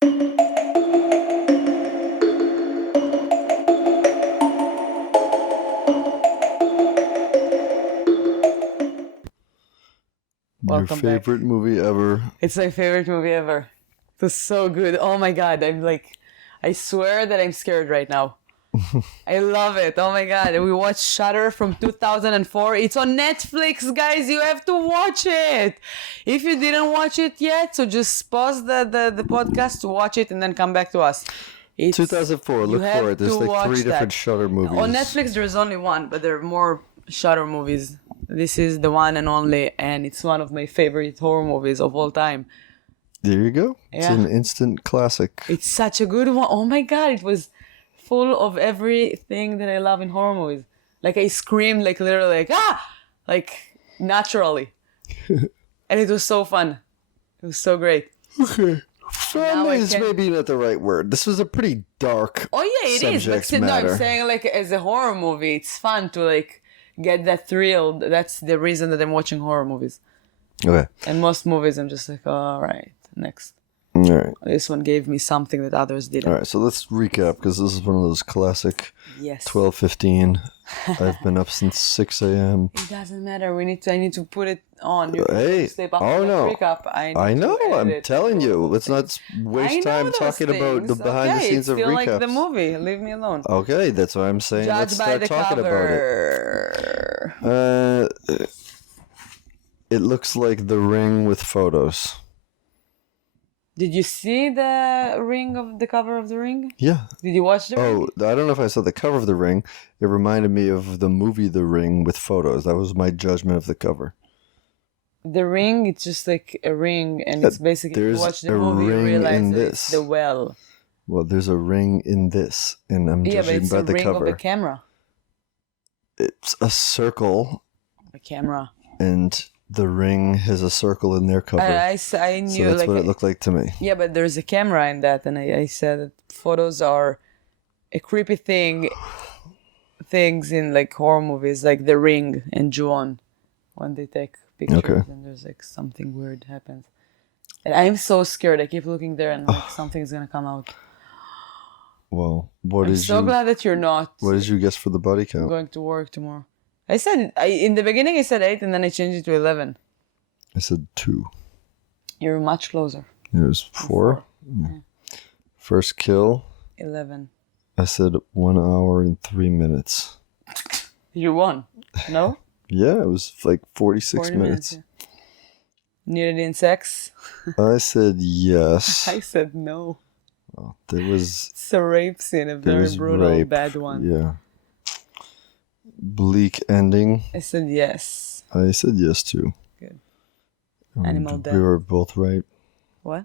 Welcome Your favorite back. movie ever. It's my favorite movie ever. It was so good. Oh my god, I swear that I'm scared right now. I love it. Oh my god. We watched Shutter from 2004. It's on Netflix, guys. You have to watch it. If you didn't watch it yet, so just pause the podcast to watch it and then come back to us. It's, 2004, look for it. There's like 3 different Shutter movies. On Netflix, there's only one, but there are more Shutter movies. This is the one and only, and it's one of my favorite horror movies of all time. There you go. It's Yeah. an instant classic. It's such a good one. Oh my god, it was full of everything that I love in horror movies. Like I screamed like literally like naturally. And it was so fun. It was so great. Okay. Fun is maybe not the right word. This was a pretty dark Oh yeah, it is. But subject still, no, matter. I'm saying like as a horror movie, it's fun to like get that thrill. That's the reason that I'm watching horror movies. Okay. And most movies I'm just like, all right, next. All right. This one gave me something that others didn't. All right. So let's recap because this is one of those classic Yes. 12:15. I've been up since 6 a.m. It doesn't matter. I need to put it on. You Hey, sleep after oh the no. recap. I know. I'm edit telling you. all Let's the not waste I know time those talking about the things. behind the scenes it's of still recaps. like the movie. Leave me alone. Okay, that's what I'm saying. Let's Judge by start the talking cover. about it. It looks like The Ring with photos. Did you see the cover of The Ring? Yeah. Did you watch The Ring? Oh, I don't know if I saw the cover of The Ring. It reminded me of the movie The Ring with photos. That was my judgment of the cover. The Ring, it's just like a ring, and it's basically if There's you watch the a movie, you ring realize in that this. it's the well. Well, there's a ring in this, and I'm Yeah, but judging it's by a the ring cover. of the camera. It's a circle, A camera. and the ring has a circle in their cover. I knew so that's like what it looked like to me. yeah, but there's a camera in that, and I said that photos are a creepy things in like horror movies, like The Ring and Ju-on, when they take pictures Okay. and there's like something weird happens. And I'm so scared. I keep looking there and like something's gonna come out. Well, what I'm did so you? glad that you're not What did you guess for the body count? going to work tomorrow. In the beginning I said 8 and then I changed it to 11. I said 2. You're much closer. It was 4. Yeah. First kill. 11. I said 1 hour and 3 minutes. You won. No? Yeah, it was like 46 40 minutes. yeah. Needed in sex? I said yes. I said no. Oh, there was It's a rape scene, a there very was brutal, rape. bad one. Yeah. Bleak ending. I said yes. I said yes too. Good. And Animal death. We were both right. What?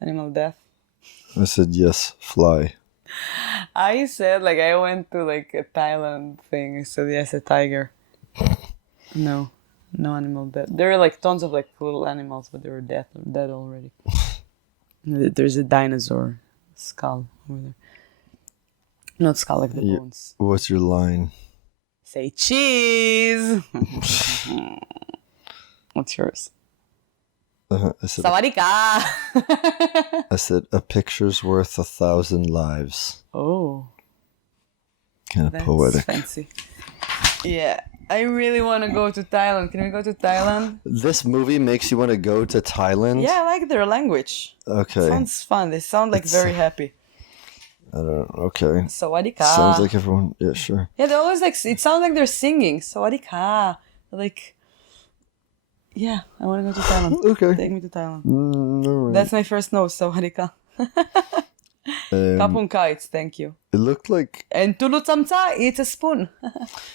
Animal death? I said yes, fly. I said, like, I went to, like, a Thailand thing. I said yes, a tiger. No. No animal death. There are, like, tons of, like, little animals, but they were dead already. There's a dinosaur skull over there. Not skull, like the bones. What's your line? Say cheese! What's yours? I said Sawadika! I said a picture's worth 1,000 lives. Oh, Kind of that's poetic. fancy. Yeah, I really want to go to Thailand. Can we go to Thailand? This movie makes you want to go to Thailand? Yeah, I like their language. Okay. Sounds fun. They sound like very happy. I don't know. Okay. Sawadika. Sounds like everyone. Yeah, sure. Yeah, they always like, it sounds like they're singing. Sawadika. Like, yeah, I want to go to Thailand. Okay. Take me to Thailand. All right. That's my first no, Sawadika. Kapun kites, thank you. It looked like. And tulu tsamsa, it's a spoon.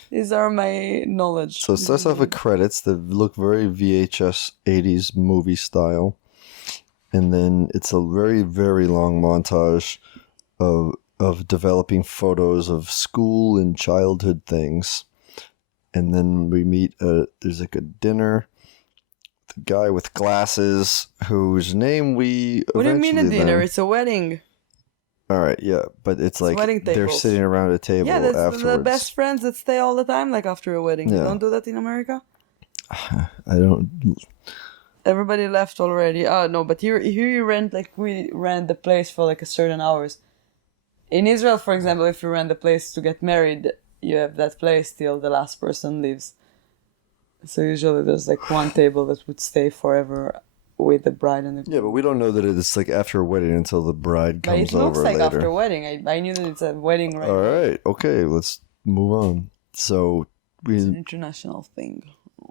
These are my knowledge. So it starts off with credits that look very VHS 80s movie style. And then it's a very, very long montage of developing photos of school and childhood things. And then we meet, there's like a dinner. The guy with glasses, whose name we What do you mean a eventually dinner? learn- It's a wedding. All right, yeah, but it's like wedding they're tables. sitting around a table Yeah, that's afterwards. the best friends that stay all the time, like after a wedding. You Yeah. don't do that in America? I don't. Everybody left already. Oh no, but here you rent, like, we rent the place for like a certain hours. In Israel, for example, if you rent the place to get married, you have that place till the last person leaves. So usually there's like one table that would stay forever with the bride and the groom. Yeah, but we don't know that it's like after a wedding until the bride But comes it looks over like later. after a wedding. I knew that it's a wedding right All now. right, okay, let's move on. So It's an we international thing.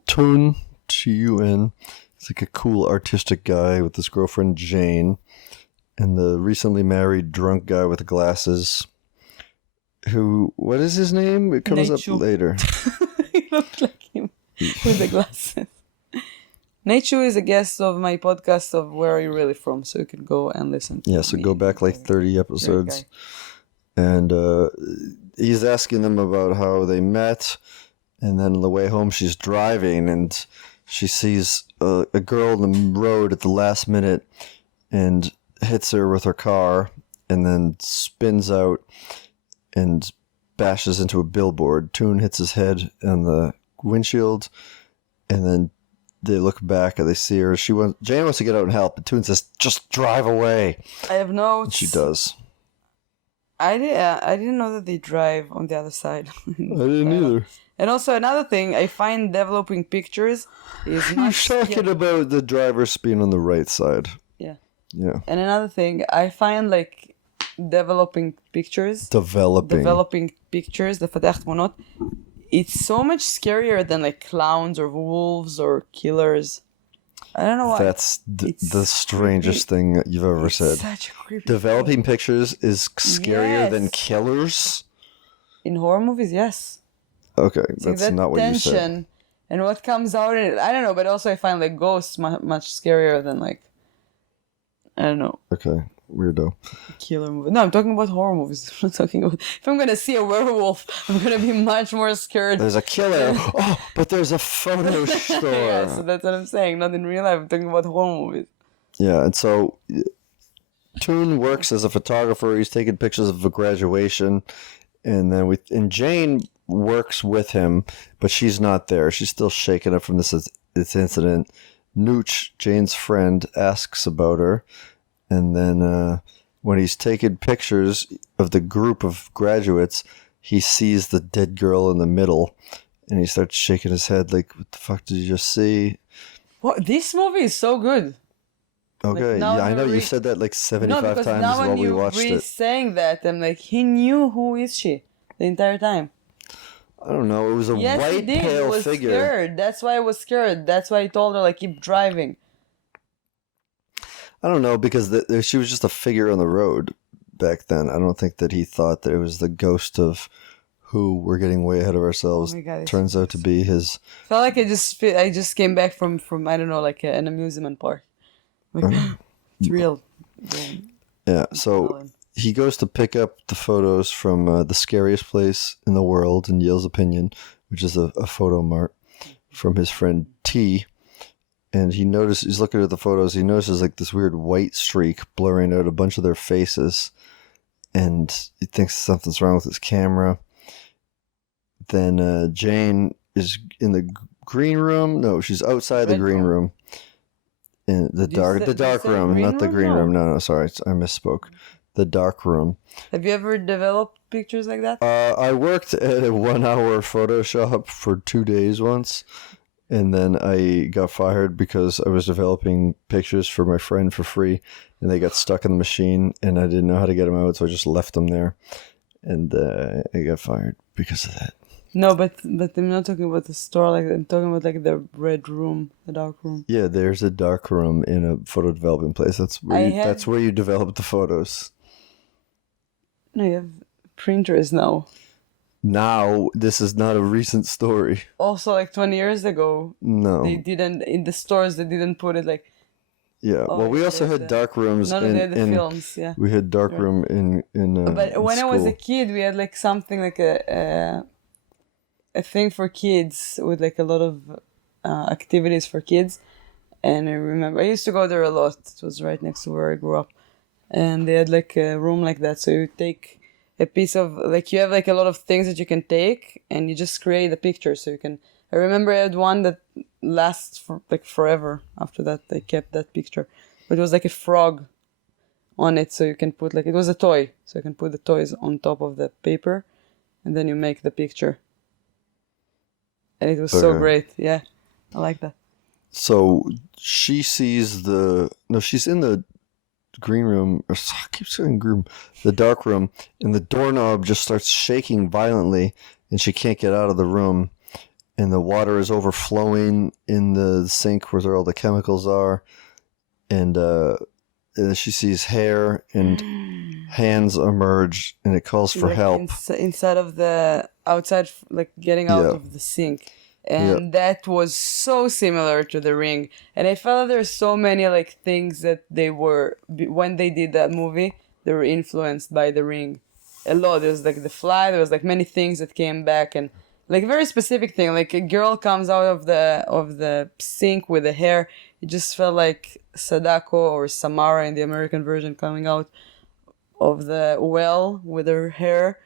Tun, T-U-N. He's like a cool artistic guy with his girlfriend Jane, and the recently married drunk guy with the glasses. Who? What is his name? It comes Nacho. up later. He looked like him with the glasses. Nacho is a guest of my podcast of Where Are You Really From, so you can go and listen to Yeah, so me. go back like 30 episodes. And he's asking them about how they met, and then on the way home she's driving and she sees a girl on the road at the last minute and hits her with her car and then spins out and bashes into a billboard. Toon hits his head on the windshield, and then they look back and they see her. Jane wants to get out and help, but Toon says, "Just drive away." I have notes. And she does. I didn't know that they drive on the other side. I didn't either. And also another thing, I find developing pictures is You're much talking about the driver's being on the right side. Yeah. Yeah. And another thing, I find like developing pictures, Developing pictures, the fatah tmunot, it's so much scarier than like clowns or wolves or killers. I don't know why. That's It's the strangest thing that you've ever said. Such a creepy Developing pictures is scarier than Yes. killers? in horror movies, yes. Okay, It's like that's that not what you said. tension and what comes out in it. I don't know, but also I find like ghosts much scarier than like, I don't know, Okay, weirdo. killer movie. No, I'm talking about horror movies. I'm not talking about. If I'm gonna see a werewolf, I'm gonna be much more scared. There's a killer. Oh, but there's a photo store. Yeah, so that's what I'm saying. Not in real life. I'm talking about horror movies. Yeah, and so Toon works as a photographer. He's taking pictures of a graduation, and then Jane works with him, but she's not there. She's still shaken up from this incident. Nooch, Jane's friend, asks about her, and then when he's taking pictures of the group of graduates, he sees the dead girl in the middle, and he starts shaking his head like, "What the fuck did you just see?" What? This movie is so good. Okay, now yeah, I when know I you read- said that like 75 No, because times now while when we you watched really it. saying that, I'm like, he knew who is she the entire time. I don't know. It was a Yes, he white, did. He pale was figure. scared. That's why I was scared. That's why I told her like, keep driving. I don't know, because she was just a figure on the road back then. I don't think that he thought that it was the ghost of who we're getting way ahead of ourselves. Oh my God, it's Turns out to be his. Felt like I just came back from I don't know, like an amusement park. Like, it's real. Yeah, so he goes to pick up the photos from the scariest place in the world, in Yael's opinion, which is a photo mart, from his friend T. And he's looking at the photos. He notices like this weird white streak blurring out a bunch of their faces, and he thinks something's wrong with his camera. Then Jane is in the green room. No, she's outside the Red green room. In the dark say room, green not the room? green No. room. No, sorry, I misspoke. The dark room. Have you ever developed pictures like that? I worked at a 1-hour Photoshop for 2 days once, and then I got fired because I was developing pictures for my friend for free, and they got stuck in the machine, and I didn't know how to get them out, so I just left them there, and I got fired because of that. No, but I'm not talking about the store. Like I'm talking about like the red room, the dark room. Yeah, there's a dark room in a photo development place. That's where you develop the photos. No, you have printers now. Now, this is not a recent story. Also, like 20 years ago, No. they didn't in the stores. They didn't put it like. Yeah. Oh, well, we also there's had dark rooms None of in the films, yeah. we had dark room in But in when I was a school. kid, we had like something like a thing for kids with like a lot of activities for kids. And I remember I used to go there a lot. It was right next to where I grew up, and they had like a room like that. So you take a piece of like you have like a lot of things that you can take, and you just create a picture. So you can I remember I had one that lasts for like forever. After that, I kept that picture, but it was like a frog on it, so you can put like it was a toy, so you can put the toys on top of the paper, and then you make the picture. And it was so great. Yeah, I like that. So she sees she's in the green room, or I keep saying green room, the dark room, and the doorknob just starts shaking violently, and she can't get out of the room, and the water is overflowing in the sink where all the chemicals are, and she sees hair and hands emerge, and it calls for like help. Inside of the outside, like getting out of the sink. And that was so similar to The Ring. And I felt there's so many like things that they were, when they did that movie, they were influenced by The Ring. A lot. There was like The Fly, there was like many things that came back, and like very specific thing. Like a girl comes out of the sink with the hair. It just felt like Sadako or Samara in the American version coming out of the well with her hair,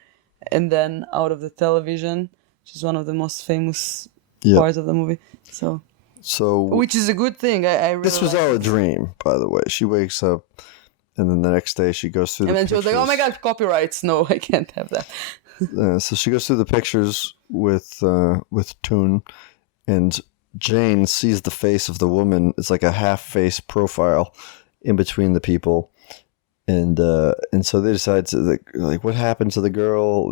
and then out of the television, which is one of the most famous parts of the movie. So which is a good thing. I really this was all a dream, by the way. She wakes up, and then the next day she goes through. And then she was like, "Oh my God, copyrights! No, I can't have that." So she goes through the pictures with Toon, and Jane sees the face of the woman. It's like a half-face profile in between the people, and so they decide to like, what happened to the girl?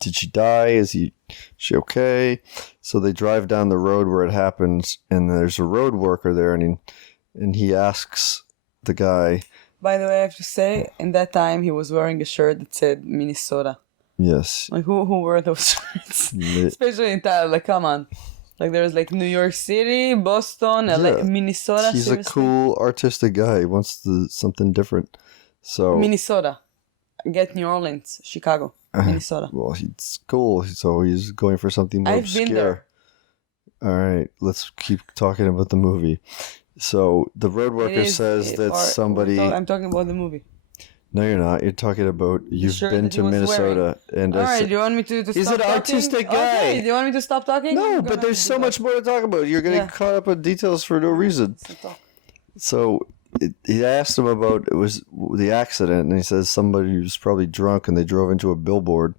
Did she die? Is she okay? So they drive down the road where it happens, and there's a road worker there, and he asks the guy. By the way, I have to say, in that time he was wearing a shirt that said Minnesota. Yes. Like who wore those shirts? Especially in Thailand. Like, come on. Like there's like New York City, Boston, LA, Minnesota. He's seriously? a cool artistic guy. He wants something different. So Minnesota. Get New Orleans, Chicago, Minnesota. Well, he's cool, so he's going for something more obscure. I've been there. All right, let's keep talking about the movie. So the road worker says that somebody. I'm talking about the movie. No, you're not. You're talking about you've been to Minnesota, and all right. Do you want me to stop talking? He's an artistic guy. Okay. Do you want me to stop talking? No, but there's so much more to talk about. You're getting caught up on details for no reason. So he asked him about the accident, and he says somebody was probably drunk, and they drove into a billboard.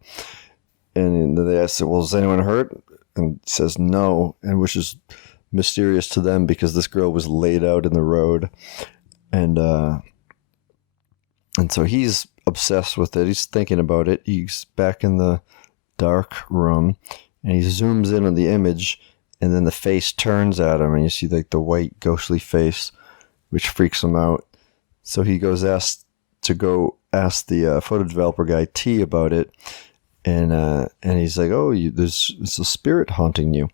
And then they asked, "Well, is anyone hurt?" And he says no, and which is mysterious to them because this girl was laid out in the road, and so he's obsessed with it. He's thinking about it. He's back in the dark room, and he zooms in on the image, and then the face turns at him, and you see like the white ghostly face, which freaks him out. So he goes to go ask the photo developer guy T about it, and he's like, "Oh, it's a spirit haunting you,"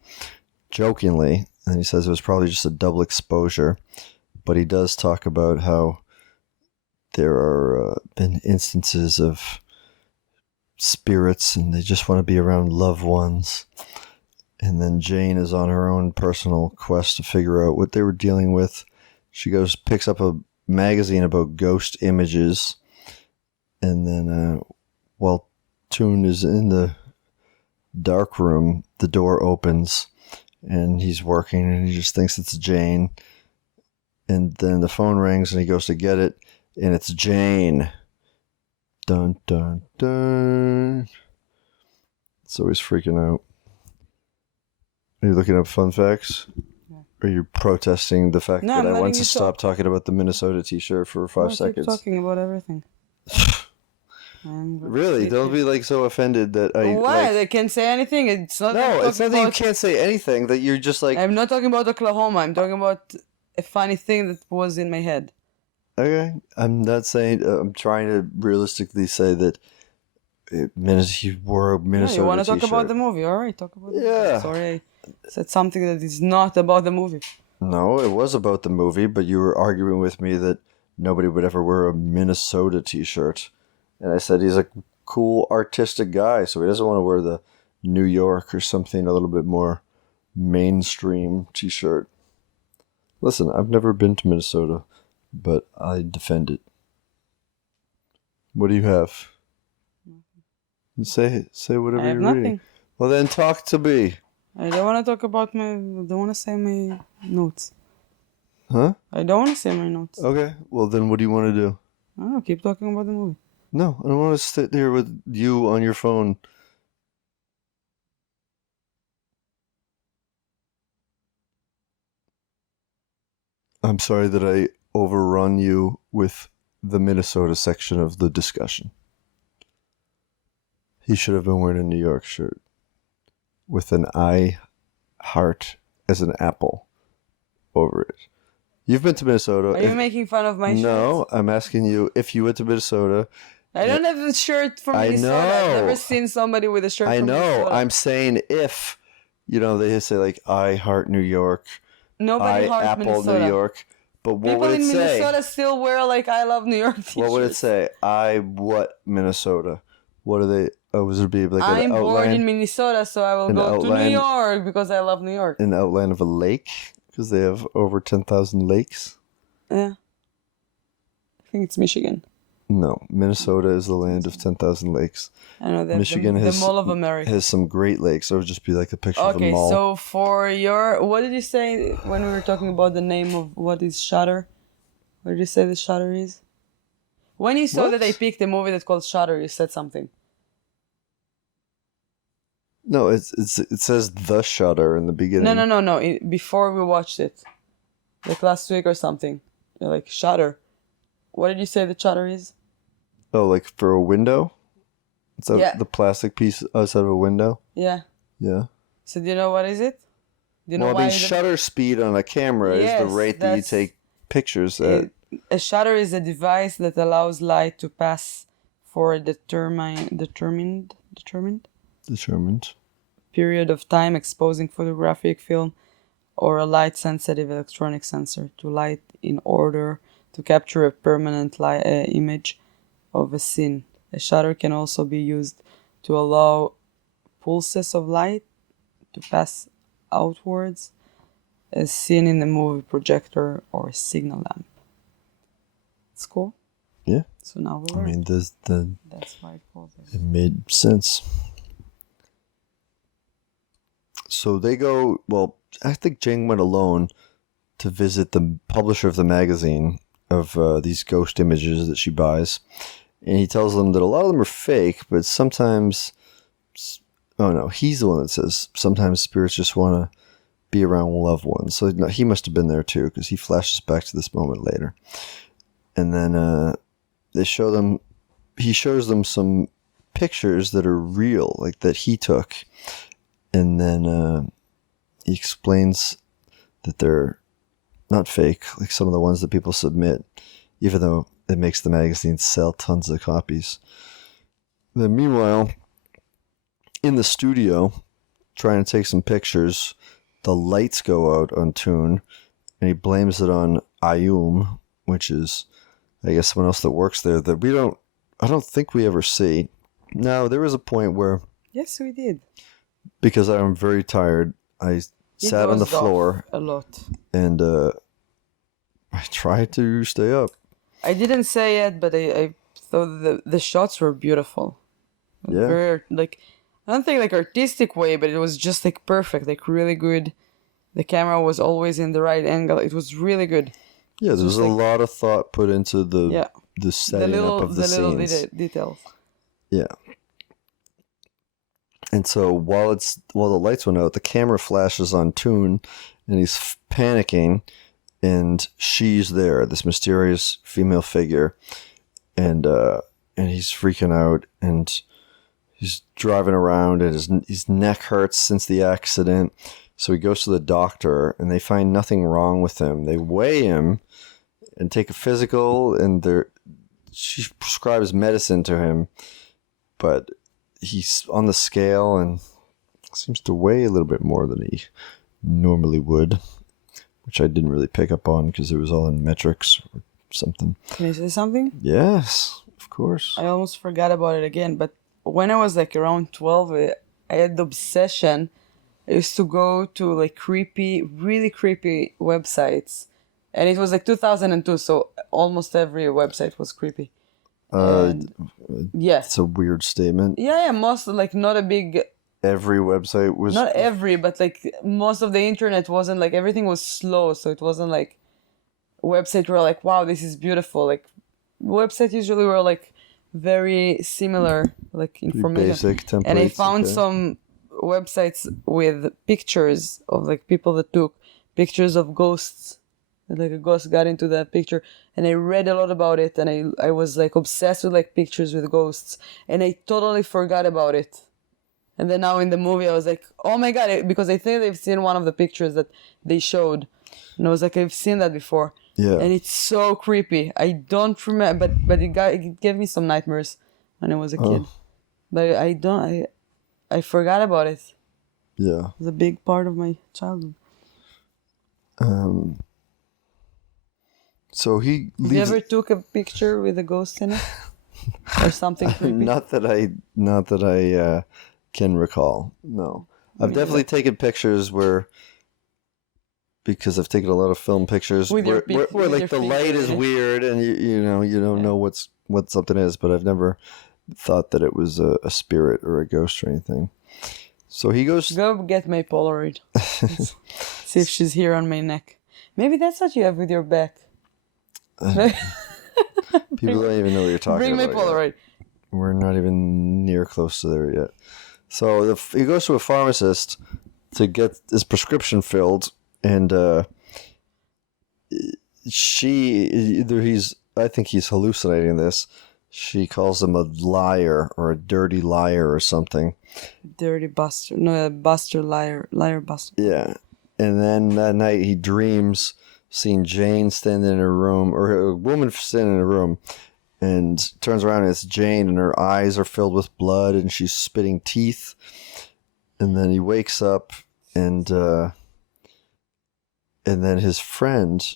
jokingly, and he says it was probably just a double exposure, but he does talk about how there are been instances of spirits, and they just want to be around loved ones. And then Jane is on her own personal quest to figure out what they were dealing with. She picks up a magazine about ghost images, and then while Toon is in the dark room, the door opens, and he's working, and he just thinks it's Jane. And then the phone rings, and he goes to get it, and it's Jane. Dun, dun, dun. So he's freaking out. Are you looking up fun facts? Yeah. Or are you protesting the fact that I want to stop talking about the Minnesota t-shirt for 5 seconds? I'm talking about everything. Really? Don't be like so offended that I... Why? They can't say anything. It's not. No, it's not that you can't say anything, that you're just like... I'm not talking about Oklahoma. I'm talking about a funny thing that was in my head. Okay. I'm not saying... I'm trying to realistically say that you wore a Minnesota you want to t-shirt. talk about the movie? All right, talk about the movie. Sorry, I said something that is not about the movie. No, it was about the movie, but you were arguing with me that nobody would ever wear a Minnesota t-shirt. And I said he's a cool artistic guy, so he doesn't want to wear the New York or something a little bit more mainstream t-shirt. Listen, I've never been to Minnesota, but I defend it. What do you have? Say whatever you're reading. Well, then talk to me. I don't want to talk about I don't want to say my notes. Huh? I don't want to say my notes. Okay. Well, then what do you want to do? I don't know, keep talking about the movie. No, I don't want to sit here with you on your phone. I'm sorry that I overrun you with the Minnesota section of the discussion. He should have been wearing a New York shirt with an I heart as an apple over it. You've been to Minnesota. Are you making fun of my shirt? No, I'm asking you if you went to Minnesota. I don't have a shirt from Minnesota. I've never seen somebody with a shirt from Minnesota. I'm saying if, they say like, I heart New York. Nobody heart Apple Minnesota. New York. But what People would it in say? Minnesota still wear like I love New York t-shirts. What would it say? I what Minnesota? What are they? Oh, was it be like I'm an outline? born in Minnesota, so I will go to New York because I love New York. An outline of a lake? Because they have over 10,000 lakes? Yeah. I think it's Michigan. No, Minnesota is the land of 10,000 lakes. I know that Michigan the Mall of America has some great lakes. So it would just be like a picture of a mall. Okay, so for what did you say when we were talking about the name of what is Shutter? What did you say the Shutter is? When you saw that I picked a movie that's called Shutter, you said something. No, it says The Shutter in the beginning. No. Before we watched it, like last week or something, you're like Shutter. What did you say the Shutter is? Oh, like for a window? Is that the plastic piece outside of a window? Yeah. Yeah. So do you know what is it? Do you know why shutter speed on a camera is the rate that you take pictures at. A shutter is a device that allows light to pass for a determined period of time, exposing photographic film or a light-sensitive electronic sensor to light in order to capture a permanent image of a scene. A shutter can also be used to allow pulses of light to pass outwards, as seen in a movie projector or signal lamp. It's cool. Yeah. So now we'll learn. I mean, that's why it calls it. It made sense. So they go. Well, I think Jing went alone to visit the publisher of the magazine of these ghost images that she buys, and he tells them that a lot of them are fake, but sometimes. Oh no, he's the one that says sometimes spirits just want to be around loved ones. So no, he must have been there too, because he flashes back to this moment later. And then he shows them some pictures that are real, like that he took. And then he explains that they're not fake, like some of the ones that people submit, even though it makes the magazine sell tons of copies. Then meanwhile, in the studio, trying to take some pictures, the lights go out on tune, and he blames it on Ayum, which is, I guess, someone else that works there that I don't think we ever see. Now, there was a point where... Yes, we did. Because I'm very tired, I sat on the floor a lot. And I tried to stay up. I didn't say it, but I thought the shots were beautiful. Yeah. Very, I don't think artistic way, but it was just perfect, really good. The camera was always in the right angle. It was really good. Yeah, there was a lot of thought put into the setting up of the scenes. Little details. Yeah. And so while the lights went out, the camera flashes on tune, and he's panicking, and she's there, this mysterious female figure, and he's freaking out, and he's driving around, and his neck hurts since the accident. So he goes to the doctor, and they find nothing wrong with him. They weigh him and take a physical, and she prescribes medicine to him, but he's on the scale and seems to weigh a little bit more than he normally would, which I didn't really pick up on because it was all in metrics or something. Can I say something? Yes, of course. I almost forgot about it again, but when I was around 12, I had the obsession. I used to go to really creepy websites, and it was 2002, so almost every website was creepy. Yeah, it's a weird statement. Yeah, most not a big every website was not every, but like most of the internet wasn't like everything was slow, so it wasn't like website were like, wow, this is beautiful. Like websites usually were like very similar, like information. basic templates. And I found some websites with pictures of like people that took pictures of ghosts. And, like a ghost got into that picture, and I read a lot about it, and I was like obsessed with like pictures with ghosts, and I totally forgot about it. And then now in the movie, I was like, oh my God, because I think they've seen one of the pictures that they showed. And I was like, I've seen that before. Yeah. And it's so creepy. I don't remember, but it gave me some nightmares when I was a kid. But I forgot about it. Yeah. It was a big part of my childhood. So he leaves. You ever took a picture with a ghost in it? Or something creepy? Not that I can recall. No. I've definitely taken pictures because I've taken a lot of film pictures With where like your the light is weird and you don't know what something is, but I've never thought that it was a spirit or a ghost or anything. So he goes. Go get my Polaroid. See if she's here on my neck. Maybe that's what you have with your back. People don't even know what you're talking about. Bring my Polaroid. Yet. We're not even near close to there yet. So he goes to a pharmacist to get his prescription filled, and I think he's hallucinating this. She calls him a liar or a dirty liar or something. Dirty buster. No, buster, liar buster. Yeah. And then that night he dreams seeing Jane standing in a room, or a woman standing in a room, and turns around and it's Jane, and her eyes are filled with blood and she's spitting teeth. And then he wakes up, and then his friend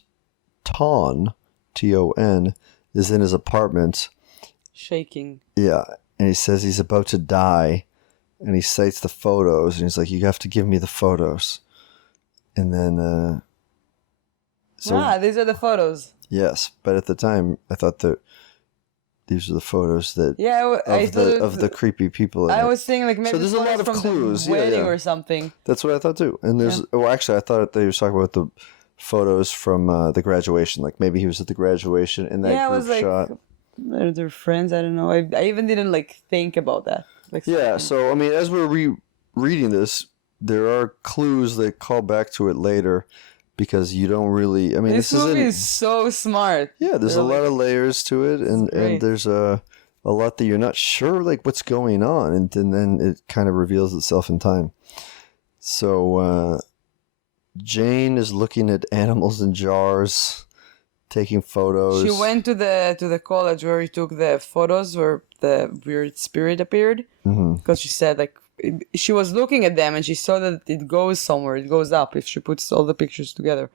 Ton, Ton, is in his apartment. Shaking. Yeah. And he says he's about to die, and he cites the photos, and he's like, you have to give me the photos. And then these are the photos. Yes, but at the time I thought that these are the photos that of the creepy people. I was saying like maybe so there's a lot of clues, wedding or something. That's what I thought too. And there's actually I thought they were talking about the photos from the graduation. Like maybe he was at the graduation in that group shot. They're friends. I don't know. I even didn't like think about that. Like So I mean, as we're reading this, there are clues that call back to it later. Because you don't really... I mean, this movie is so smart. Yeah, there's a lot of layers to it, and there's a lot that you're not sure, like, what's going on, and then it kind of reveals itself in time. So, Jane is looking at animals in jars, taking photos. She went to the college where he took the photos where the weird spirit appeared. Because she said, like, she was looking at them and she saw that it goes somewhere. It goes up if she puts all the pictures together.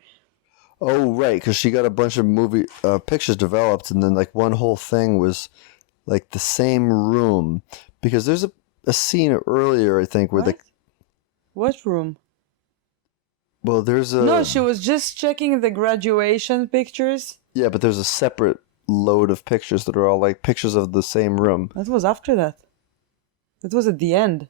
Oh, right. Because she got a bunch of movie pictures developed, and then like one whole thing was like the same room. Because there's a scene earlier, I think, where What room? Well, there's a... No, she was just checking the graduation pictures. Yeah, but there's a separate load of pictures that are all like pictures of the same room. That was after that. That was at the end.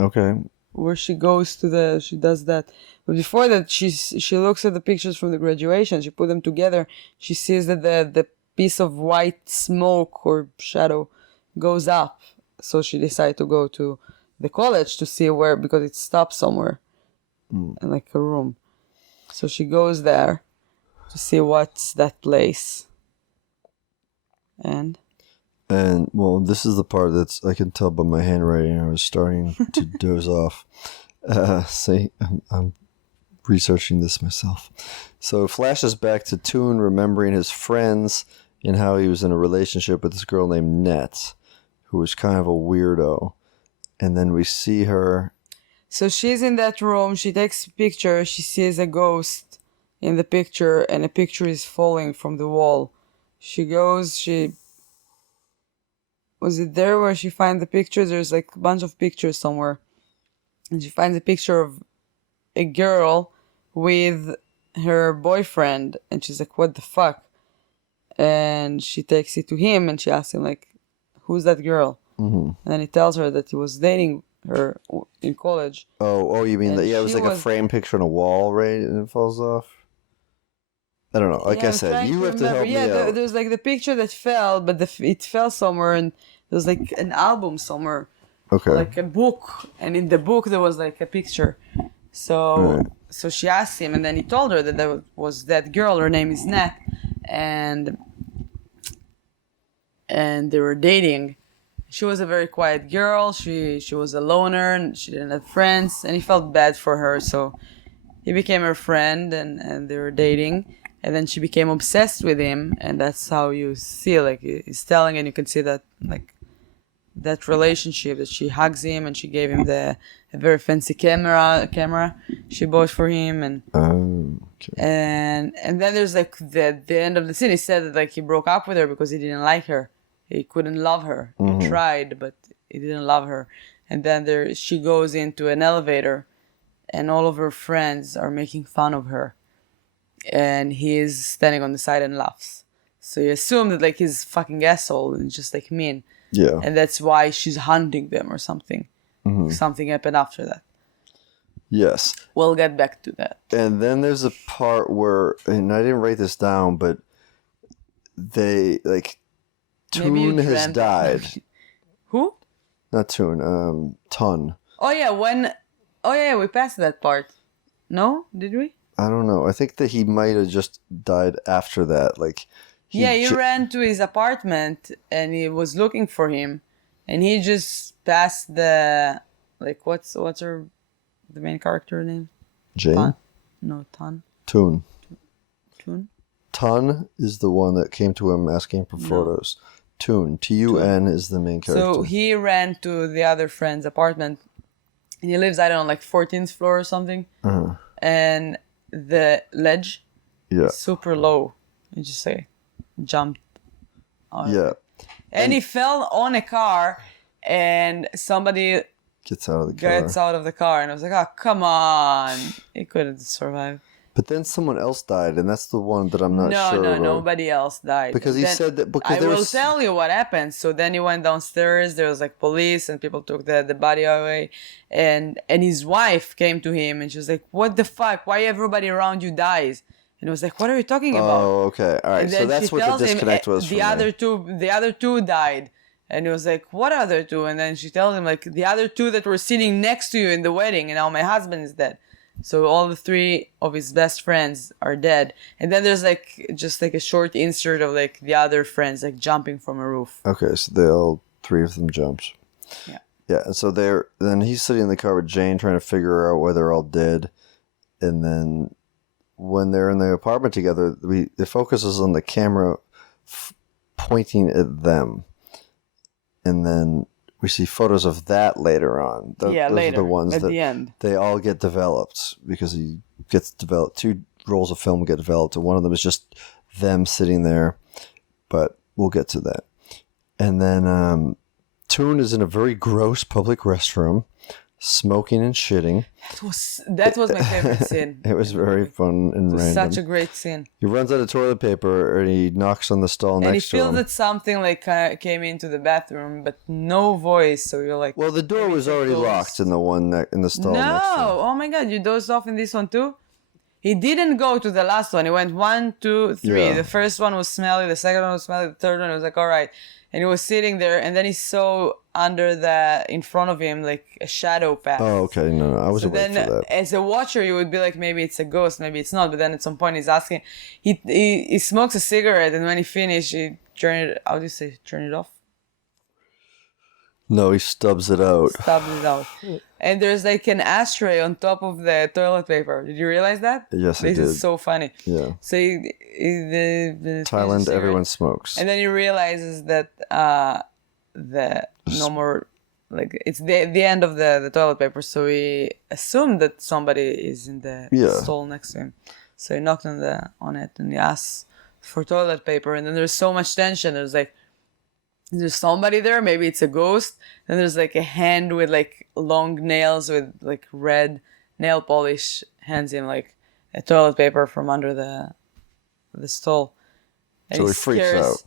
Okay. Where she goes to she does that. But before that, she looks at the pictures from the graduation. She put them together. She sees that the piece of white smoke or shadow goes up. So she decided to go to the college to see where, because it stops somewhere in like a room. So she goes there to see what's that place. And well, this is the part that's I can tell by my handwriting. I was starting to doze off. See, I'm researching this myself. So it flashes back to Toon remembering his friends and how he was in a relationship with this girl named Net, who was kind of a weirdo. And then we see her. So she's in that room. She takes a picture. She sees a ghost in the picture, and a picture is falling from the wall. She goes. Was it there where she finds the pictures? There's like a bunch of pictures somewhere. And she finds a picture of a girl with her boyfriend. And she's like, what the fuck? And she takes it to him and she asks him, like, who's that girl? Mm-hmm. And he tells her that he was dating her in college. Oh, you mean And that? Yeah, it was she like a was- frame picture on a wall, right? And it falls off. I don't know. Like Yeah, I I'm said, trying you to have to remember. help me out. There's like the picture that fell, but it fell somewhere, and there was like an album somewhere, Okay. like a book, and in the book there was like a picture. So Right. so she asked him, and then he told her that there was that girl. Her name is Nat, and they were dating. She was a very quiet girl. She was a loner, and she didn't have friends, and he felt bad for her, so he became her friend, and they were dating. And then she became obsessed with him, and that's how you see, like, he's telling, and you can see that, like, that relationship, that she hugs him, and she gave him a very fancy camera she bought for him, and Okay. and then there's like the end of the scene. He said that like he broke up with her because he didn't like her, he couldn't love her. He tried, but he didn't love her. And then she goes into an elevator, and all of her friends are making fun of her, and he's standing on the side and laughs. So you assume that like he's fucking asshole and just like mean. Yeah. And that's why she's hunting them or something. Something happened after that. Yes. We'll get back to that. And then there's a part where, and I didn't write this down, but they like Maybe you Toon has dreamt of died. something. Who? Not Toon. Ton. Oh yeah, we passed that part. No, did we? I don't know. I think that he might have just died after that. Like. He ran to his apartment and he was looking for him, and he just passed the, like, what's the main character name? Jane. Ton? No, Ton. Toon. Toon. Ton is the one that came to him asking for photos. Toon. Tun is the main character. So he ran to the other friend's apartment, and he lives, I don't know, like 14th floor or something. Uh-huh. And the ledge Yeah. is super low. You just say, jumped on it. Yeah. And he fell on a car, and somebody Gets out of the car. gets out of the car, and I was like, oh, come on. He couldn't survive. But then someone else died, and that's the one that I'm not sure about. Nobody else died. Because he Then- said that because I there will was tell you what happened. So then he went downstairs. There was like police, and people took the body away. And his wife came to him, and she was like, "What the fuck? Why everybody around you dies?" And I was like, "What are you talking about?" Oh, okay. All right. And So then that's she what the tells him, disconnect was from the other two died. And he was like, "What other two?" And then she tells him, like, the other two that were sitting next to you in the wedding, and now my husband is dead. So all the three of his best friends are dead. And then there's like just like a short insert of like the other friends like jumping from a roof. Okay, so all three of them jumped. Yeah. Yeah, and so then he's sitting in the car with Jane trying to figure out why they're all dead. And then when they're in the apartment together, it focuses on the camera pointing at them. And then we see photos of that later on. Those later, are the ones at that the end. they all get developed because he gets developed. 2 rolls of film get developed, and one of them is just them sitting there. But we'll get to that. And then Toon is in a very gross public restroom, smoking and shitting. That was my favorite scene. It was very fun and It was random. such a great scene. He runs out of toilet paper and he knocks on the stall And he next to feels him. that something like came into the bathroom, but no voice. So you're like, Well, the door maybe was it's a already ghost. locked in the one in the stall No, next to him. oh my god, you dozed off in this one too? He didn't go to the last one. He went 1, 2, 3. Yeah. The first one was smelly, the second one was smelly, the third one was like, all right. And he was sitting there, and then he saw in front of him, like a shadow pass. Oh, okay. No, I was So awake then, for that. as a watcher, you would be like, maybe it's a ghost, maybe it's not. But then at some point, he's asking. He smokes a cigarette, and when he finished, he turned it. How do you say? Turn it off. No, he stubs it out. Stubs it out. And there's like an ashtray on top of the toilet paper. Did you realize that? Yes, I This did. is so funny. Yeah. So the Thailand, cigarette, everyone smokes. and then he realizes that the no more, like, it's the end of the toilet paper. So he assumed that somebody is in the stall next to him. So he knocked on it and he asked for toilet paper. And then there's so much tension. There's like, is there somebody there? Maybe it's a ghost. Then there's like a hand with like long nails with like red nail polish hands him like a toilet paper from under the stall. And So he freaks scares- out.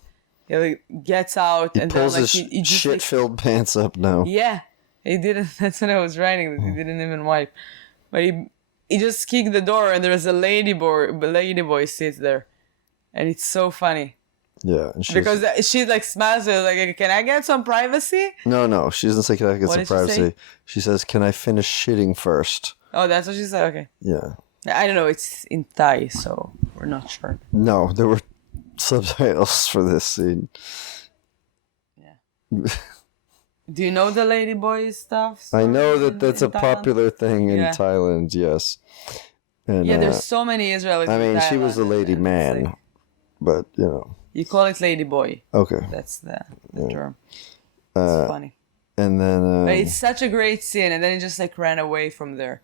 He like gets out He and pulls then like his he just like, shit-filled pants up now. yeah, He didn't. That's what I was writing. That he didn't even wipe, but he just kicked the door, and there's a lady boy sits there, and it's so funny. Yeah, and Because she like smiles and like, can I get some privacy? No, she doesn't say, can I get some privacy? She says, can I finish shitting first? Oh, that's what she said? Okay. Yeah. I don't know, it's in Thai, so we're not sure. No, there were subtitles for this scene. Yeah. Do you know the ladyboy stuff? I know that that's a Thailand? Popular thing in Thailand, yes. And, there's so many Israelis I mean, in she was a lady and man, like, but, you know. You call it ladyboy. Okay. That's the term. It's funny. And then... but it's such a great scene, and then he just like ran away from there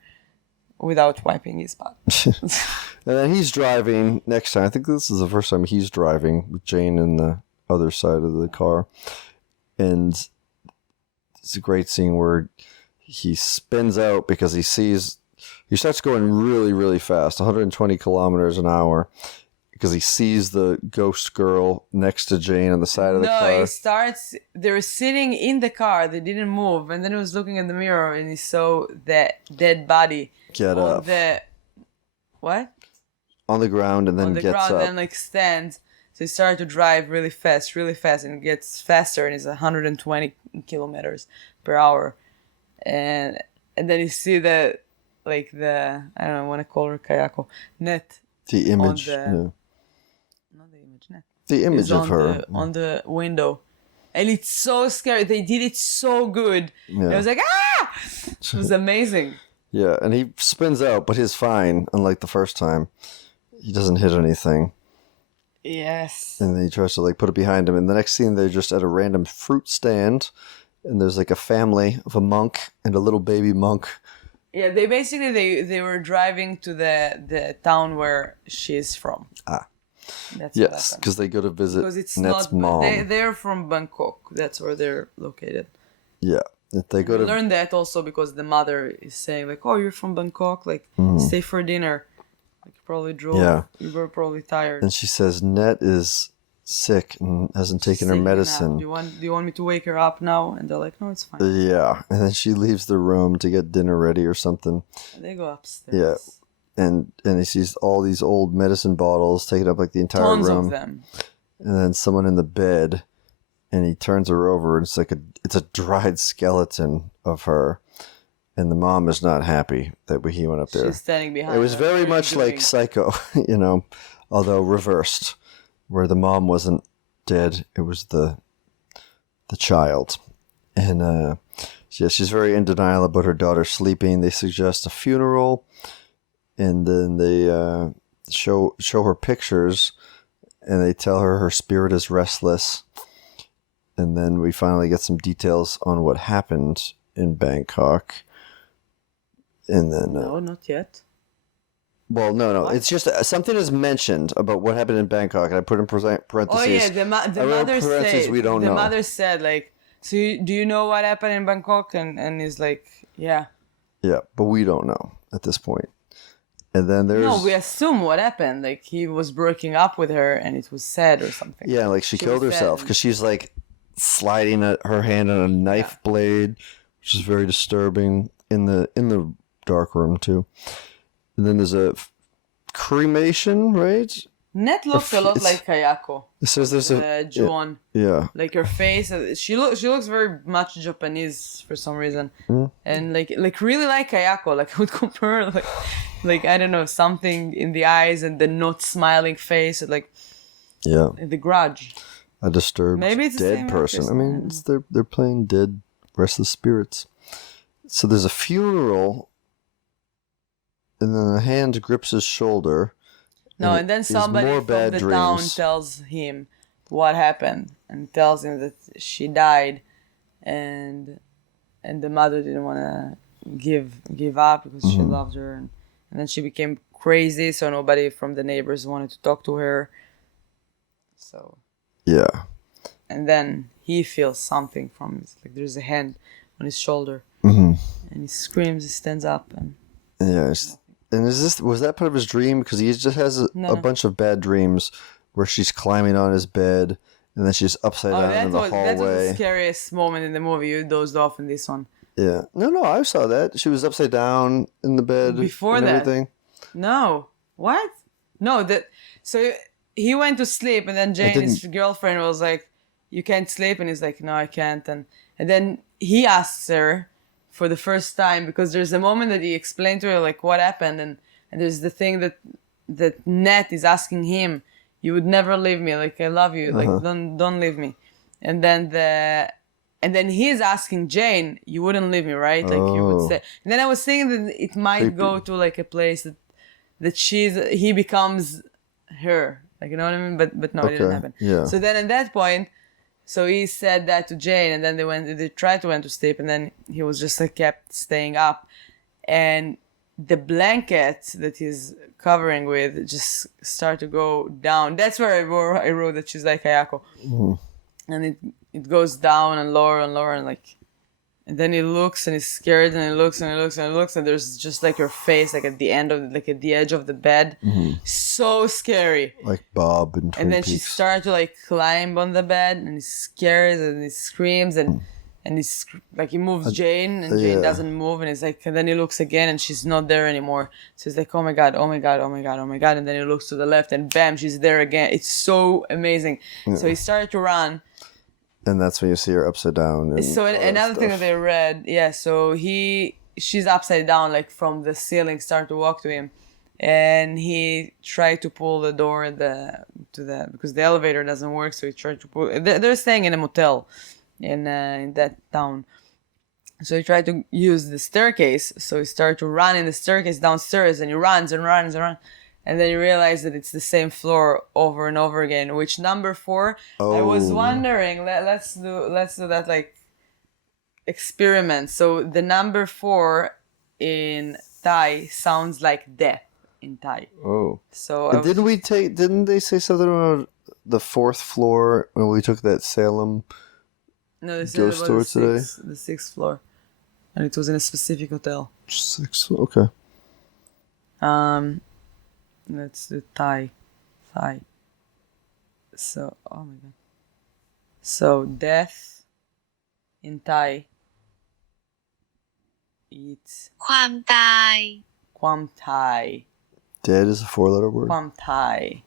without wiping his butt. And then he's driving next time. I think this is the first time he's driving with Jane in the other side of the car. And it's a great scene where he spins out because he starts going really, really fast, 120 kilometers an hour, because he sees the ghost girl next to Jane on the side of the car. No, they were sitting in the car, they didn't move, and then he was looking in the mirror and he saw that dead body. Get up. What? On the ground, and then gets up. On the ground, then like stands. So he started to drive really fast, and it gets faster, and it's 120 kilometers per hour. And then you see I don't know, I want to call her Kayako, net. The image. Not the image, net. The image of her. On the window. And it's so scary. They did it so good. Yeah. I was like, ah! It was amazing. Yeah, and he spins out, but he's fine, unlike the first time. He doesn't hit anything. Yes. And then he tries to put it behind him. And the next scene, they're just at a random fruit stand. And there's a family of a monk and a little baby monk. Yeah, they basically, they were driving to the town where she's from. That's yes, because they go to visit Net's mom. They're from Bangkok. That's where they're located. Yeah. They go to learn that also because the mother is saying oh, you're from Bangkok, stay for dinner. You probably drove. Yeah. You were probably tired. And she says Net is sick and hasn't taken her medicine. Do you want me to wake her up now? And they're like, no, it's fine. Yeah. And then she leaves the room to get dinner ready or something. And they go upstairs. Yeah. And he sees all these old medicine bottles taking up the entire room. Tons of them. And then someone in the bed, and he turns her over, and it's a dried skeleton of her. And the mom is not happy that he went up there. She's standing behind. It was very much like Psycho, although reversed, where the mom wasn't dead; it was the child. And she's very in denial about her daughter sleeping. They suggest a funeral, and then they show her pictures, and they tell her spirit is restless. And then we finally get some details on what happened in Bangkok. And then... no, not yet. Well, no. What? It's just something is mentioned about what happened in Bangkok, and I put in parentheses. Oh, yeah, the mother said... we don't know. The mother said, so do you know what happened in Bangkok? And he's like, yeah. Yeah, but we don't know at this point. And then there's... No, we assume what happened. He was breaking up with her, and it was sad or something. Yeah, she killed herself, because she's, sliding her hand on a knife blade, which is very disturbing in the dark room too. And then there's a cremation, right? Net looks a lot like Kayako. It says there's a Juon. Yeah. Her face, she looks very much Japanese for some reason, and really like Kayako. I would compare I don't know, something in the eyes and the not smiling face, the Grudge. A disturbed Maybe it's dead person. I mean, they're playing dead, restless spirits. So there's a funeral, and then a hand grips his shoulder. No, and then somebody from the town tells him what happened, and tells him that she died, and the mother didn't want to give up because she loved her, and then she became crazy, so nobody from the neighbors wanted to talk to her. So. Yeah. And then he feels something from his, there's a hand on his shoulder. Mm-hmm. And he screams, he stands up. And was that part of his dream? Because he just has a bunch of bad dreams where she's climbing on his bed, and then she's upside down in the hallway. That was the scariest moment in the movie. You dozed off in this one. Yeah. No, I saw that. She was upside down in the bed Before and that. everything. No. What? No, so he went to sleep, and then Jane, his girlfriend, was like, "You can't sleep," and he's like, "No, I can't." And then he asks her for the first time, because there's a moment that he explained to her like what happened, and there's the thing that Ned is asking him, "You would never leave me, like I love you, like don't leave me," and then he's asking Jane, "You wouldn't leave me, right? Like you would stay." And then I was thinking that it might go to like a place that he becomes her, like, you know what I mean? But no, it didn't happen. Yeah. So then at that point, so he said that to Jane, and then they tried to went to sleep, and then he was just like kept staying up, and the blanket that he's covering with just start to go down. That's where I wrote that she's like Ayako. And it goes down and lower, and like, and then he looks and he's scared, and he looks and he looks and he looks, and there's just like your face like at the end of like at the edge of the bed. So scary. Like Bob and Twin And then Peaks. she started to like climb on the bed, and he scares and he screams, and he's like, he moves Jane, and Jane doesn't move, and he's like, and then he looks again, and she's not there anymore. So he's like, oh my god, oh my god, oh my god, oh my god, and then he looks to the left, and bam, she's there again. It's so amazing. So he started to run. And that's when you see her upside down. And So another thing that I read, so she's upside down, like from the ceiling, start to walk to him, and he tried to pull the door because the elevator doesn't work, so he tried to pull. They're staying in a motel in that town, so he tried to use the staircase. So he started to run in the staircase downstairs, and he runs and runs and runs. And then you realize that it's the same floor over and over again. Which number 4? I was wondering. Let's do that like experiment. So the number 4 in Thai sounds like death in Thai. Oh. So and didn't they say something about the 4th floor when we took that Salem ghost tour today? The 6th floor, and it was in a specific hotel. 6. Okay. Let's do Thai. So, oh my god. So, death in Thai. It's ความตาย Kwam Thai. Dead is a 4-letter word. Kwam Thai.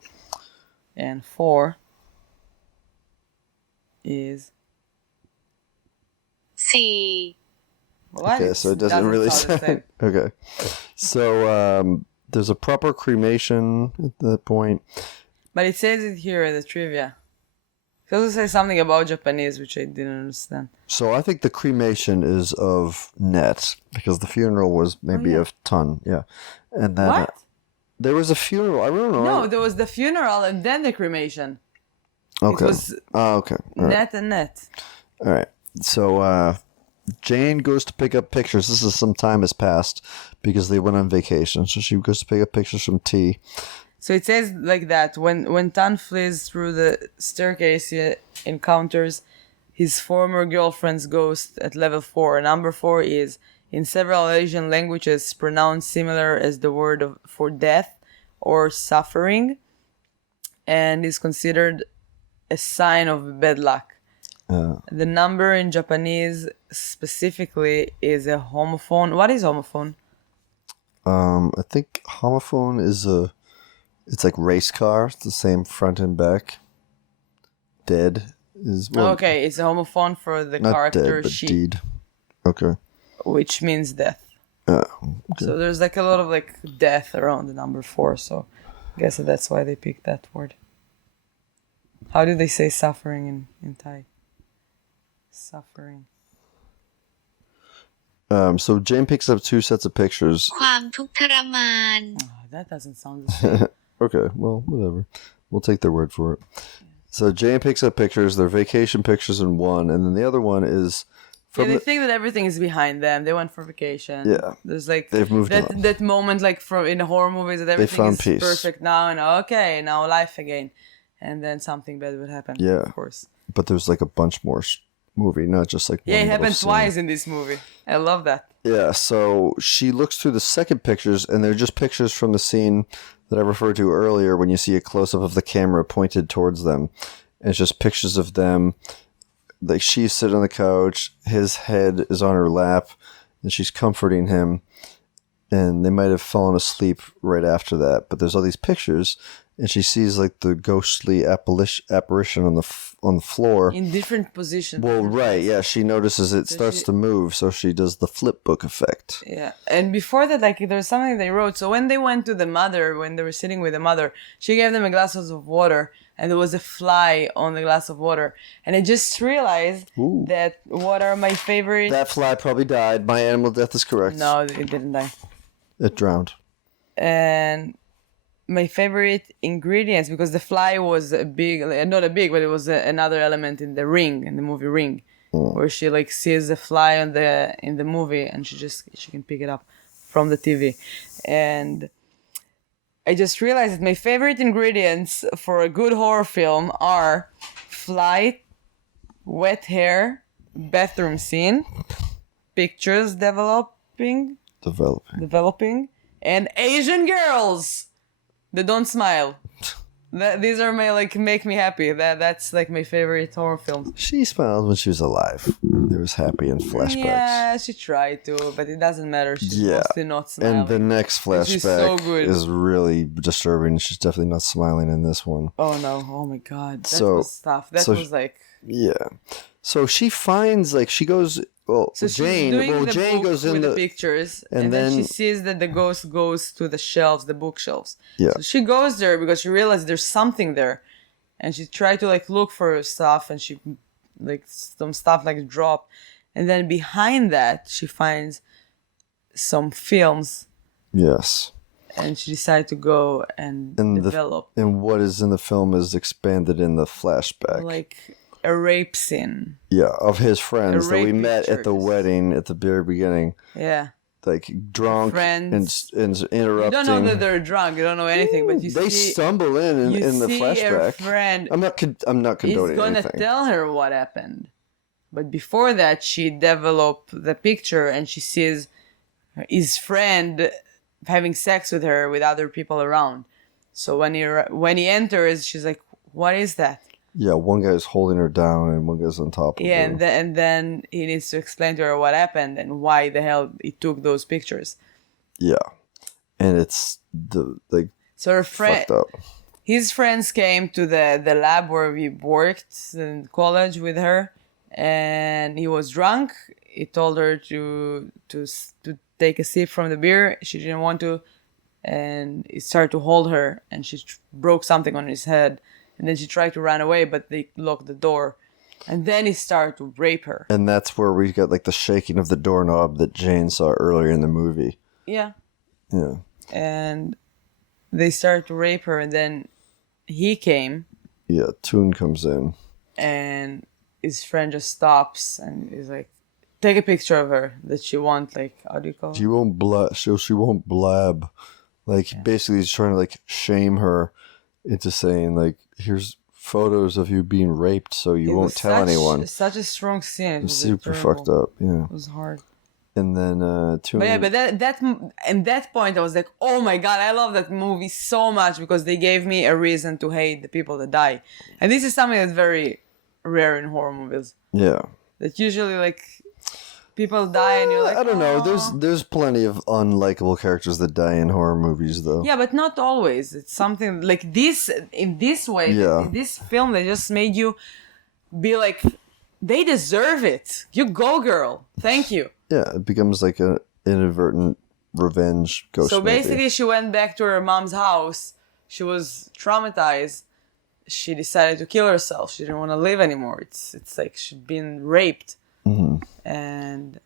And 4 is 4 what? Okay, so it doesn't really sound the same. Okay. So, there's a proper cremation at that point. But it says it here, the trivia. It also says something about Japanese, which I didn't understand. So I think the cremation is of Net, because the funeral was maybe of Ton. Yeah. And then What? there was a funeral. I don't know. No, there was the funeral and then the cremation. Okay. It was okay. All right. Net and Net. All right. So Jane goes to pick up pictures. This is some time has passed because they went on vacation. So she goes to pick up pictures from T. So it says like that. When Tan flees through the staircase, he encounters his former girlfriend's ghost at level 4. Number 4 is, in several Asian languages, pronounced similar as the word for death or suffering, and is considered a sign of bad luck. The number in Japanese specifically is a homophone. What is homophone? I think homophone is it's like race car. It's the same front and back. Dead is Okay, it's a homophone for the not character dead, but she, deed. Okay. which means death. Okay. So there's like a lot of like death around the number 4. So I guess that's why they picked that word. How do they say suffering in Thai? Suffering. So Jane picks up 2 sets of pictures. ความทุกข์ทรมาน Oh, that doesn't sound the same. Okay, well, whatever. We'll take their word for it. So Jane picks up pictures. They're vacation pictures in one, and then the other one is from They think that everything is behind them. They went for vacation. Yeah. There's like They've moved on. that moment like from in horror movies that everything found is peace. perfect now, and okay, now life again. And then something bad would happen. Yeah. Of course. But there's like a bunch more movie, not just like Yeah, one it little happened scene. twice in this movie. I love that. Yeah, so she looks through the second pictures, and they're just pictures from the scene that I referred to earlier when you see a close-up of the camera pointed towards them. And it's just pictures of them like she's sitting on the couch, his head is on her lap, and she's comforting him. And they might have fallen asleep right after that. But there's all these pictures, and she sees like the ghostly apparition on the floor In different positions. Well, right, yeah. She notices it starts to move, so she does the flip book effect. Yeah, and before that, like there's something they wrote. So when they went to the mother, when they were sitting with the mother, she gave them a glass of water, and there was a fly on the glass of water. And I just realized that what are my favorite? That fly probably died. My animal death is correct. No, it didn't die. It drowned. And my favorite ingredients, because the fly was not a big, but it was another element in the Ring, in the movie Ring, where she like sees the fly in the movie, and she can pick it up from the TV. And I just realized that my favorite ingredients for a good horror film are fly, wet hair, bathroom scene, pictures developing, and Asian girls that don't smile. These are my like make me happy. That's like my favorite horror films. She smiled when she was alive. It was happy in flashbacks. Yeah, she tried to, but it doesn't matter. She's mostly not smiling. And the next flashback so is really disturbing. She's definitely not smiling in this one. Oh no! Oh my god! That was tough. That was like. Yeah. So she finds like she goes. Well, so Jane goes in the pictures, and then she sees that the ghost goes to the shelves, the bookshelves. Yeah. So she goes there because she realizes there's something there, and she tried to like look for stuff, and she like some stuff like drop, and then behind that she finds some films. Yes. And she decided to go and develop. And what is in the film is expanded in the flashback. Like a rape scene. Yeah, of his friends that we met pictures. at the wedding at the very beginning. Yeah. Like drunk friends. and interrupting. You don't know that they're drunk. You don't know anything, but they stumble in the flashback. Friend I'm not condoning he's gonna anything. tell her what happened, but before that, she developed the picture and she sees his friend having sex with her with other people around. So when he enters, she's like, "What is that?" Yeah, one guy's holding her down and one guy's on top of her. Yeah, and then he needs to explain to her what happened and why the hell he took those pictures. Yeah, and it's so her friend, his friends came to the lab where we worked in college with her, and he was drunk. He told her to take a sip from the beer. She didn't want to, and he started to hold her, and she broke something on his head. And then she tried to run away, but they locked the door. And then he started to rape her. And that's where we got like the shaking of the doorknob that Jane saw earlier in the movie. Yeah. Yeah. And they started to rape her, and then he came. Yeah, Toon comes in. And his friend just stops and is like, take a picture of her that she won't, like, how do you call it? She won't she won't blab. Like, basically he's trying to like shame her into saying like, here's photos of you being raped, so you won't tell anyone. It's such a strong scene. It was super fucked up. Yeah, it was hard. And then but that point I was like, oh my god, I love that movie so much because they gave me a reason to hate the people that die, and this is something that's very rare in horror movies. Yeah, that usually like people die and you're like, I don't know. There's plenty of unlikable characters that die in horror movies, though. Yeah, but not always. It's something like this. In this way, in this film, they just made you be like, they deserve it. You go, girl. Thank you. Yeah, it becomes like an inadvertent revenge ghost So basically, movie. she went back to her mom's house. She was traumatized. She decided to kill herself. She didn't want to live anymore. It's like she'd been raped. Mm-hmm. And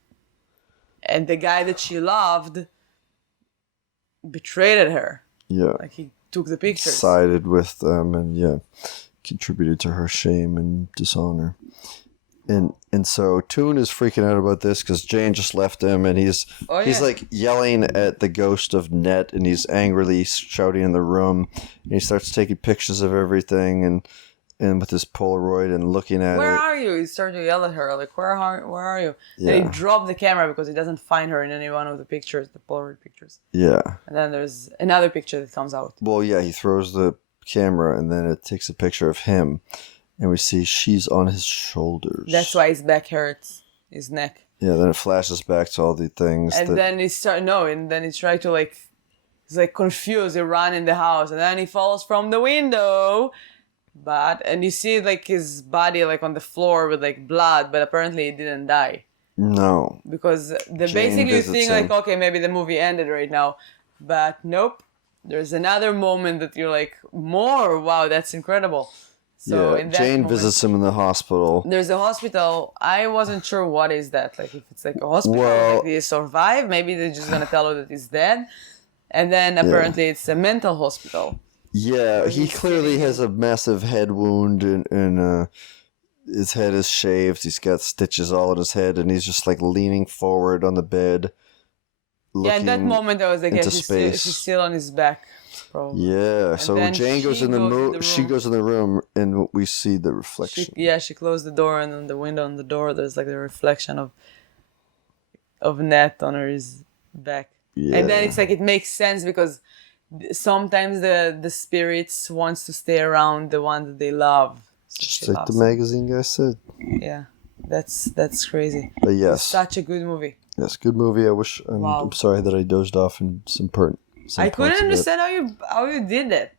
the guy that she loved betrayed her. Yeah. Like he took the pictures. Sided with them and contributed to her shame and dishonor. And so Toon is freaking out about this because Jane just left him and he's like yelling at the ghost of Net and he's angrily shouting in the room and he starts taking pictures of everything and with his Polaroid and looking at Where it. are you? He started to yell at her, like, where are you? Yeah. Then he dropped the camera because he doesn't find her in any one of the pictures, the Polaroid pictures. Yeah. And then there's another picture that comes out. Well, yeah, he throws the camera and then it takes a picture of him. and we see she's on his shoulders. That's why his back hurts, his neck. Yeah, then it flashes back to all the things. And then he tried to like, he's like confused. He ran in the house, and then he falls from the window. And you see like his body like on the floor with like blood, but apparently he didn't die. No. Because Jane basically you think visits like, okay, maybe the movie ended right now. But nope. There's another moment that you're like, more, wow, that's incredible. So in that Jane moment, visits him in the hospital. there's a hospital. I wasn't sure what is that. Like if it's like a hospital, Well- like he survived, maybe they're just gonna tell her that he's dead. And then apparently it's a mental hospital. Yeah, he he's clearly sitting- has a massive head wound and his head is shaved. He's got stitches all in his head and he's just like leaning forward on the bed. Yeah, in that looking moment I was like, yeah, into she's space. still on his back. Probably. Yeah, so then Jane goes she in the goes in the she room. goes in the room and we see the reflection. She closed the door, and on the window on the door there's like the reflection of Nat on her back. Yeah. And then it's like it makes sense because sometimes the spirits wants to stay around the one that they love. So Just she like the loves them. magazine guy said. Yeah, that's crazy. But yes, Such a good movie. yes, good movie. I wish. Wow. I'm sorry that I dozed off in some part. I couldn't understand how you did that.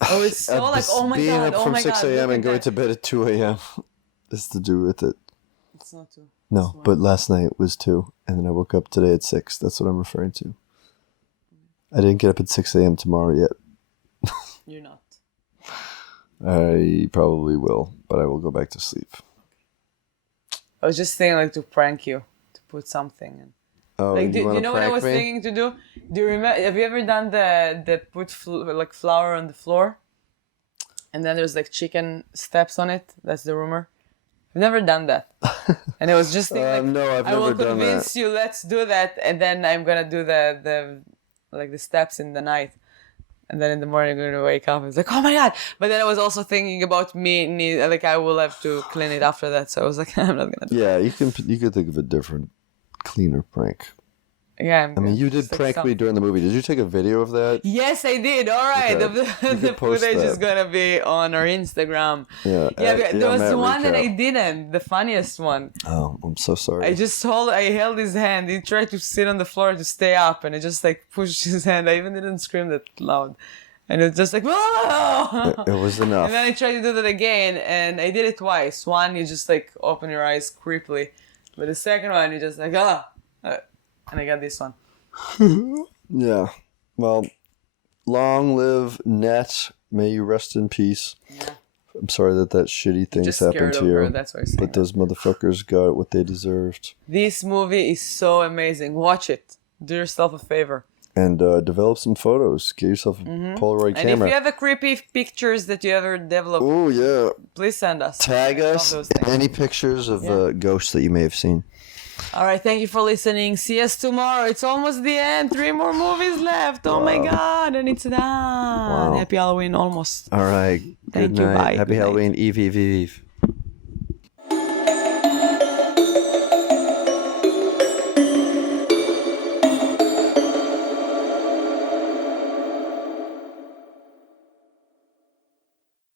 I was so like, oh my being god, up oh from my 6 god. a.m. look and at going that. to bed at 2 a.m. is to do with it. It's not too. No, It's but last night was 2, and then I woke up today at 6. That's what I'm referring to. I didn't get up at 6 a.m. tomorrow yet. You're not. I probably will, but I will go back to sleep. I was just thinking like to prank you, to put something in. Oh, Like, do you wanna know what I prank was me? thinking to do? Do you remember? Have you ever done the put like flour on the floor, and then there's like chicken steps on it? That's the rumor. I've never done that, and I was just thinking like, No, I've I will never done convince that. you. Let's do that, and then I'm gonna do the steps in the night, and then in the morning I'm gonna wake up. It's like, oh my god! But then I was also thinking about like I will have to clean it after that. So I was like, I'm not gonna do. Yeah, you could think of a different, cleaner prank. Yeah, I mean, you did just like prank me something. during the movie. Did you take a video of that? Yes, I did. All right, Okay. You the could post footage is that. gonna be on our Instagram. Yeah. Yeah, but there was Matt one that I recap. didn't. The funniest one. Oh, I'm so sorry. I held his hand. He tried to sit on the floor to stay up, and I just like pushed his hand. I even didn't scream that loud, and it was just like, whoa! It was enough. And then I tried to do that again, and I did it twice. One, you just like open your eyes creepily, but the second one, you just like and I got this one. Yeah. Well, long live Nat. May you rest in peace. Yeah. I'm sorry that shitty things Just happened scared to of you. her. That's why I said But that. those motherfuckers got what they deserved. This movie is so amazing. Watch it. Do yourself a favor. And develop some photos. Get yourself a Polaroid And camera. if you have a creepy pictures that you ever developed, Oh, yeah. please send us. Tag I love us. those things. Any pictures of ghosts that you may have seen. All right, thank you for listening. See us tomorrow. It's almost the end. 3 more movies left. Oh my god, and it's done. Happy Halloween almost. All right. Thank Good you. night. Bye. Happy Good night. Halloween. Eve, Eve, Eve, Eve.